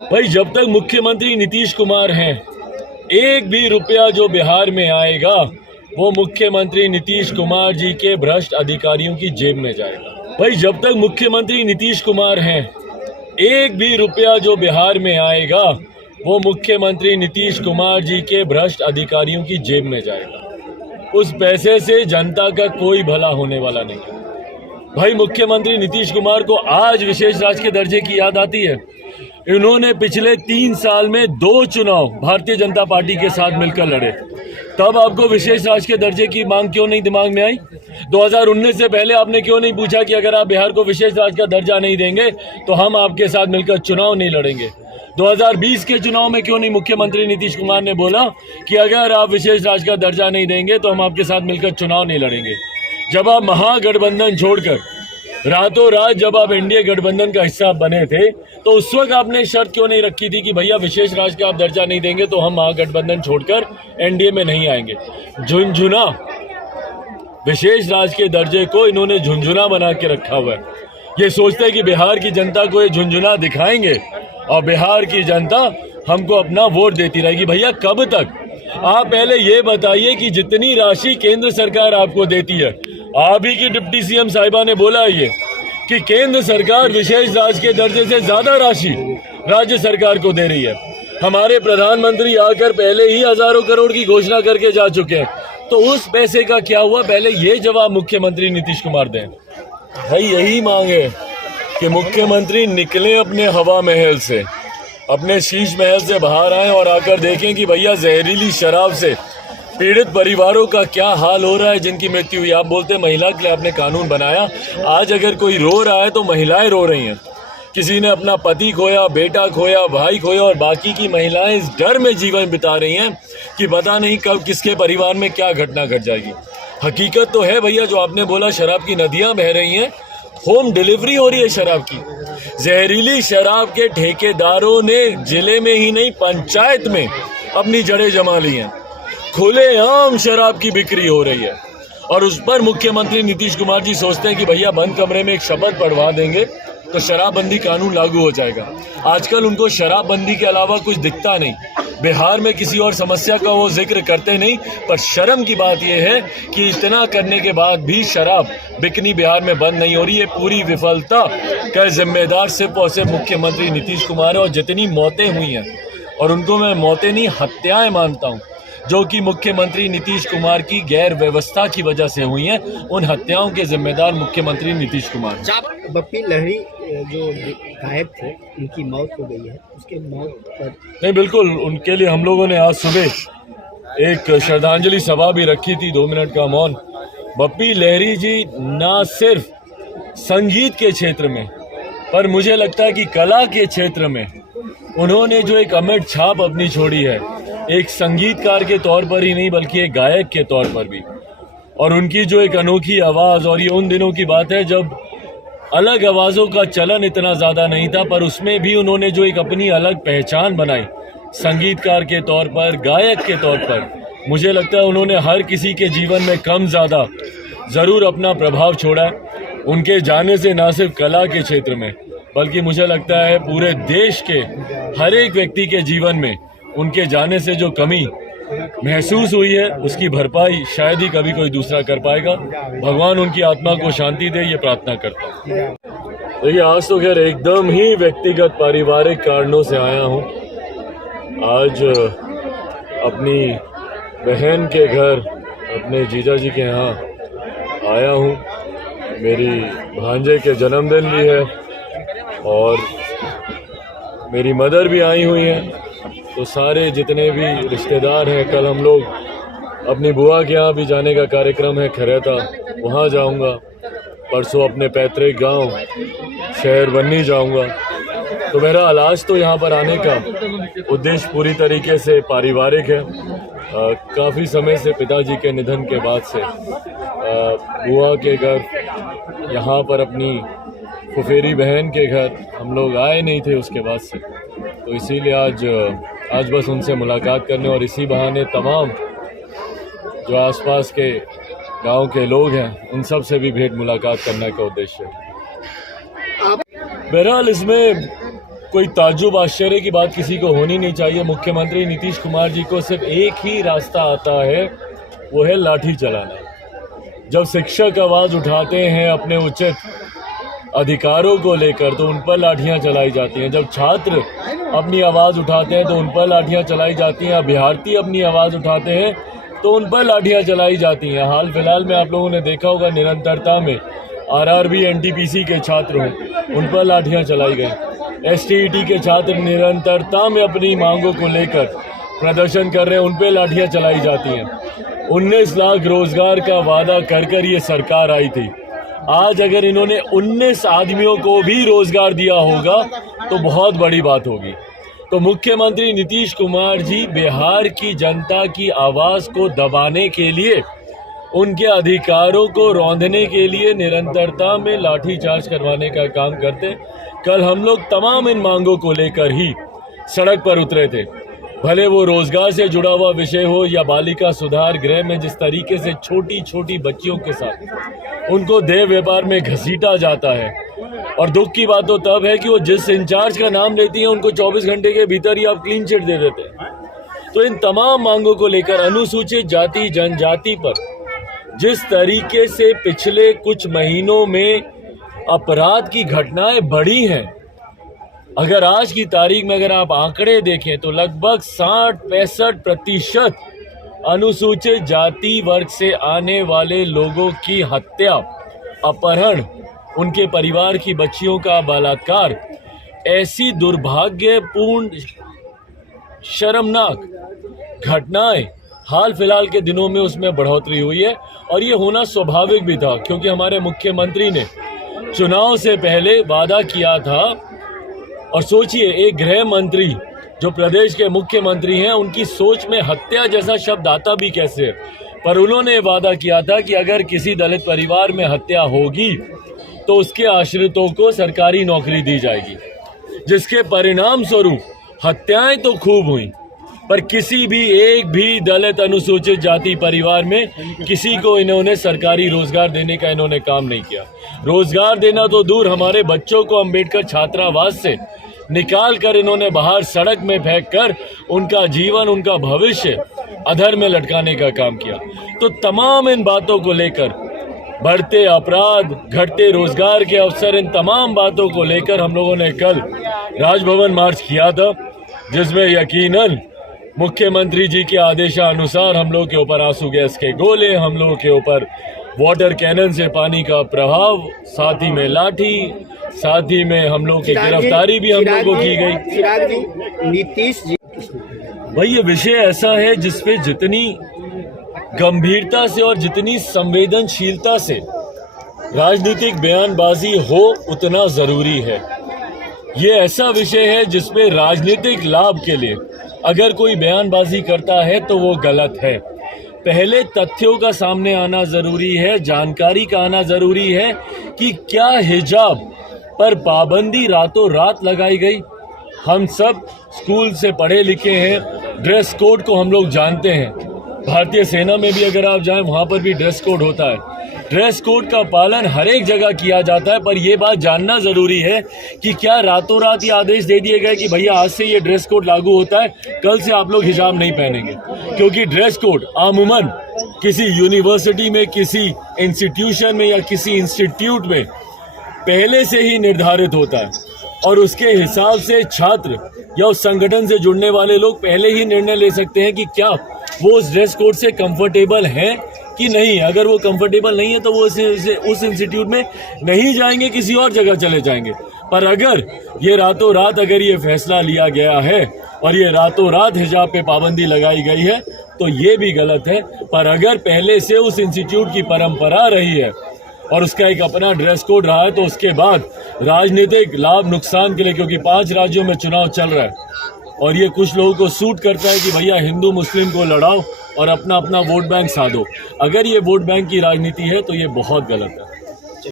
भाई जब तक मुख्यमंत्री नीतीश कुमार हैं, एक भी रुपया जो बिहार में आएगा वो मुख्यमंत्री नीतीश कुमार जी के भ्रष्ट अधिकारियों की जेब में जाएगा। भाई जब तक मुख्यमंत्री नीतीश कुमार हैं, एक भी रुपया जो बिहार में आएगा वो मुख्यमंत्री नीतीश कुमार जी के भ्रष्ट अधिकारियों की जेब में जाएगा। उस पैसे से जनता का कोई भला होने वाला नहीं है। भाई मुख्यमंत्री नीतीश कुमार को आज विशेष राज्य के दर्जे की याद आती है। इन्होंने पिछले 3 साल में 2 चुनाव भारतीय जनता पार्टी के साथ मिलकर लड़े, तब आपको विशेष राज्य के दर्जे की मांग क्यों नहीं दिमाग में आई? 2019 से पहले आपने क्यों नहीं पूछा कि अगर आप बिहार को विशेष राज्य का दर्जा नहीं देंगे तो हम आपके साथ मिलकर चुनाव नहीं लड़ेंगे? 2020 के चुनाव में क्यों नहीं मुख्यमंत्री नीतीश कुमार ने बोला कि अगर आप विशेष राज्य का दर्जा नहीं देंगे तो हम आपके साथ मिलकर चुनाव नहीं लड़ेंगे? जब आप महागठबंधन छोड़कर रातों रात जब आप एनडीए गठबंधन का हिस्सा बने थे तो उस वक्त आपने शर्त क्यों नहीं रखी थी कि भैया विशेष राज्य का आप दर्जा नहीं देंगे तो हम महागठबंधन छोड़कर एनडीए में नहीं आएंगे? झुंझुना विशेष राज्य के दर्जे को इन्होंने झुंझुना बना के रखा हुआ है। ये सोचते हैं कि बिहार की जनता को ये झुंझुना दिखाएंगे और बिहार की जनता हमको अपना वोट देती रहेगी। भैया कब तक? आप पहले ये बताइए कि जितनी राशि केंद्र सरकार आपको देती है, आप ही की डिप्टी सीएम साहिबा ने बोला है ये कि केंद्र सरकार विशेष राज्य के दर्जे से ज्यादा राशि राज्य सरकार को दे रही है। हमारे प्रधानमंत्री आकर पहले ही हजारों करोड़ की घोषणा करके जा चुके हैं, तो उस पैसे का क्या हुआ? पहले ये जवाब मुख्यमंत्री नीतीश कुमार दें। भाई यही मांग है कि मुख्यमंत्री निकले अपने हवा महल से, अपने शीश महल से बाहर आए और आकर देखें कि भैया जहरीली शराब से पीड़ित परिवारों का क्या हाल हो रहा है जिनकी मृत्यु हुई। आप बोलते हैं महिला के लिए आपने कानून बनाया, आज अगर कोई रो रहा है तो महिलाएं रो रही हैं। किसी ने अपना पति खोया, बेटा खोया, भाई खोया और बाकी की महिलाएं इस डर में जीवन बिता रही हैं कि पता नहीं कब किसके परिवार में क्या घटना घट जाएगी। हकीकत तो है भैया, जो आपने बोला शराब की नदियां बह रही हैं, होम डिलीवरी हो रही है शराब की। जहरीली शराब के ठेकेदारों ने जिले में ही नहीं पंचायत में अपनी जड़ें जमा ली हैं। खुलेआम शराब की बिक्री हो रही है और उस पर मुख्यमंत्री नीतीश कुमार जी सोचते हैं कि भैया बंद कमरे में एक शपथ पढ़वा देंगे तो शराबबंदी कानून लागू हो जाएगा। आजकल उनको शराबबंदी के अलावा कुछ दिखता नहीं। बिहार में किसी और समस्या का वो जिक्र करते नहीं, पर शर्म की बात यह है कि इतना करने के बाद भी शराब बिकनी बिहार में बंद नहीं हो रही है। पूरी विफलता का जिम्मेदार सिर्फ और सिर्फ मुख्यमंत्री नीतीश कुमार है। और जितनी मौतें हुई हैं, और उनको मैं मौतें नहीं हत्याएं मानता हूँ, जो कि मुख्यमंत्री नीतीश कुमार की गैर व्यवस्था की वजह से हुई हैं, उन हत्याओं के जिम्मेदार मुख्यमंत्री नीतीश कुमार। बप्पी लहरी जो गायब थे, उनकी मौत हो गई है, उसके मौत पर नहीं, बिल्कुल उनके लिए हम लोगों ने आज सुबह एक श्रद्धांजलि सभा भी रखी थी, 2 मिनट का मौन। बप्पी लहरी जी ना सिर्फ संगीत के क्षेत्र में, पर मुझे लगता है कि कला के क्षेत्र में उन्होंने जो एक अमिट छाप अपनी छोड़ी है, एक संगीतकार के तौर पर ही नहीं बल्कि एक गायक के तौर पर भी। और उनकी जो एक अनोखी आवाज़, और ये उन दिनों की बात है जब अलग आवाज़ों का चलन इतना ज़्यादा नहीं था, पर उसमें भी उन्होंने जो एक अपनी अलग पहचान बनाई संगीतकार के तौर पर, गायक के तौर पर, मुझे लगता है उन्होंने हर किसी के जीवन में कम ज़्यादा ज़रूर अपना प्रभाव छोड़ा है। उनके जाने से ना सिर्फ कला के क्षेत्र में बल्कि मुझे लगता है पूरे देश के हर एक व्यक्ति के जीवन में उनके जाने से जो कमी महसूस हुई है उसकी भरपाई शायद ही कभी कोई दूसरा कर पाएगा। भगवान उनकी आत्मा को शांति दे, ये प्रार्थना करता हूँ। देखिए, आज तो खैर एकदम ही व्यक्तिगत पारिवारिक कारणों से आया हूँ। आज अपनी बहन के घर, अपने जीजा जी के यहाँ आया हूँ। मेरी भांजे के जन्मदिन भी है और मेरी मदर भी आई हुई हैं, तो सारे जितने भी रिश्तेदार हैं, कल हम लोग अपनी बुआ के यहाँ भी जाने का कार्यक्रम है, खरेता, वहाँ जाऊँगा। परसों अपने पैतृक गांव शहर बन्नी जाऊँगा। तो मेरा आज तो यहाँ पर आने का उद्देश्य पूरी तरीके से पारिवारिक है। काफ़ी समय से पिताजी के निधन के बाद से बुआ के घर, यहाँ पर अपनी फुफेरी बहन के घर हम लोग आए नहीं थे उसके बाद से, तो इसीलिए आज बस उनसे मुलाकात करने और इसी बहाने तमाम जो आसपास के गांव के लोग हैं उन सब से भी भेंट मुलाकात करने का उद्देश्य है। बहरहाल इसमें कोई ताज्जुब आश्चर्य की बात किसी को होनी नहीं चाहिए। मुख्यमंत्री नीतीश कुमार जी को सिर्फ एक ही रास्ता आता है, वो है लाठी चलाना। जब शिक्षक आवाज़ उठाते हैं अपने उचित अधिकारों को लेकर तो उन पर लाठियां चलाई जाती हैं। जब छात्र अपनी आवाज़ उठाते हैं तो उन पर लाठियां चलाई जाती हैं। अभ्यर्थी अपनी आवाज़ उठाते हैं तो उन पर लाठियां चलाई जाती हैं। हाल फिलहाल में आप लोगों ने देखा होगा, निरंतरता में आरआरबी एनटीपीसी के छात्र हों, उन पर लाठियां चलाई गई। एसटीईटी के छात्र निरंतरता में अपनी मांगों को लेकर प्रदर्शन कर रहे हैं, उन पर लाठियां चलाई जाती हैं। 19 लाख रोजगार का वादा कर ये सरकार आई थी। आज अगर इन्होंने 19 आदमियों को भी रोजगार दिया होगा तो बहुत बड़ी बात होगी। तो मुख्यमंत्री नीतीश कुमार जी बिहार की जनता की आवाज़ को दबाने के लिए, उनके अधिकारों को रौंदने के लिए निरंतरता में लाठीचार्ज करवाने का काम करते। कल हम लोग तमाम इन मांगों को लेकर ही सड़क पर उतरे थे। भले वो रोजगार से जुड़ा हुआ विषय हो या बालिका सुधार गृह में जिस तरीके से छोटी छोटी बच्चियों के साथ उनको देह व्यापार में घसीटा जाता है। और दुख की बात तो तब है कि वो जिस इंचार्ज का नाम लेती हैं उनको 24 घंटे के भीतर ही आप क्लीन चिट दे देते हैं। तो इन तमाम मांगों को लेकर अनुसूचित जाति जनजाति पर जिस तरीके से पिछले कुछ महीनों में अपराध की घटनाएं बढ़ी हैं, अगर आज की तारीख में अगर आप आंकड़े देखें तो लगभग 60-65% अनुसूचित जाति वर्ग से आने वाले लोगों की हत्या, अपहरण, उनके परिवार की बच्चियों का बलात्कार, ऐसी दुर्भाग्यपूर्ण शर्मनाक घटनाएं हाल फिलहाल के दिनों में उसमें बढ़ोतरी हुई है। और ये होना स्वाभाविक भी था, क्योंकि हमारे मुख्यमंत्री ने चुनाव से पहले वादा किया था। और सोचिए, एक गृह मंत्री जो प्रदेश के मुख्यमंत्री हैं, उनकी सोच में हत्या जैसा शब्द आता भी कैसे है। पर उन्होंने वादा किया था कि अगर किसी दलित परिवार में हत्या होगी तो उसके आश्रितों को सरकारी नौकरी दी जाएगी, जिसके परिणाम स्वरूप हत्याएं तो खूब हुई, पर किसी भी एक भी दलित अनुसूचित जाति परिवार में किसी को इन्होंने सरकारी रोजगार देने का इन्होंने काम नहीं किया। रोजगार देना तो दूर, हमारे बच्चों को अंबेडकर छात्रावास से निकाल कर इन्होंने बाहर सड़क में फेंक कर उनका जीवन, उनका भविष्य अधर में लटकाने का काम किया। तो तमाम इन बातों को लेकर, बढ़ते अपराध, घटते रोजगार के अवसर, इन तमाम बातों को लेकर हम लोगों ने कल राजभवन मार्च किया था, जिसमें यकीनन मुख्यमंत्री जी के आदेशानुसार हम लोग के ऊपर आंसू गैस के गोले, हम लोगों के ऊपर वाटर कैनन से पानी का प्रभाव, साथ ही में लाठी, साथ ही में हम लोग की गिरफ्तारी भी हम लोगों को की गई। चिराग जी, नीतीश जी, भाई ये विषय ऐसा है जिसपे जितनी गंभीरता से और जितनी संवेदनशीलता से राजनीतिक बयानबाजी हो उतना जरूरी है। ये ऐसा विषय है जिसपे राजनीतिक लाभ के लिए अगर कोई बयानबाजी करता है तो वो गलत है। पहले तथ्यों का सामने आना जरूरी है, जानकारी का आना जरूरी है कि क्या हिजाब पर पाबंदी रातों रात लगाई गई। हम सब स्कूल से पढ़े लिखे हैं, ड्रेस कोड को हम लोग जानते हैं। भारतीय सेना में भी अगर आप जाएं वहाँ पर भी ड्रेस कोड होता है। ड्रेस कोड का पालन हर एक जगह किया जाता है, पर यह बात जानना जरूरी है कि क्या रातों रात ये आदेश दे दिए गए कि भैया आज से ये ड्रेस कोड लागू होता है, कल से आप लोग हिजाब नहीं पहनेंगे। क्योंकि ड्रेस कोड अमूमन किसी यूनिवर्सिटी में, किसी इंस्टीट्यूशन में या किसी इंस्टीट्यूट में पहले से ही निर्धारित होता है और उसके हिसाब से छात्र या उस संगठन से जुड़ने वाले लोग पहले ही निर्णय ले सकते हैं कि क्या वो उस ड्रेस कोड से कंफर्टेबल हैं कि नहीं। अगर वो कंफर्टेबल नहीं है तो वो उस इंस्टीट्यूट में नहीं जाएंगे, किसी और जगह चले जाएंगे। पर अगर ये रातों रात अगर ये फैसला लिया गया है और ये रातों रात हिजाब पे पाबंदी लगाई गई है तो ये भी गलत है। पर अगर पहले से उस इंस्टीट्यूट की परंपरा रही है और उसका एक अपना ड्रेस कोड रहा है तो उसके बाद राजनीतिक लाभ नुकसान के लिए, क्योंकि 5 राज्यों में चुनाव चल रहा है और ये कुछ लोगों को सूट करता है कि भैया हिंदू मुस्लिम को लड़ाओ और अपना अपना वोट बैंक साधो, अगर ये वोट बैंक की राजनीति है तो ये बहुत गलत है।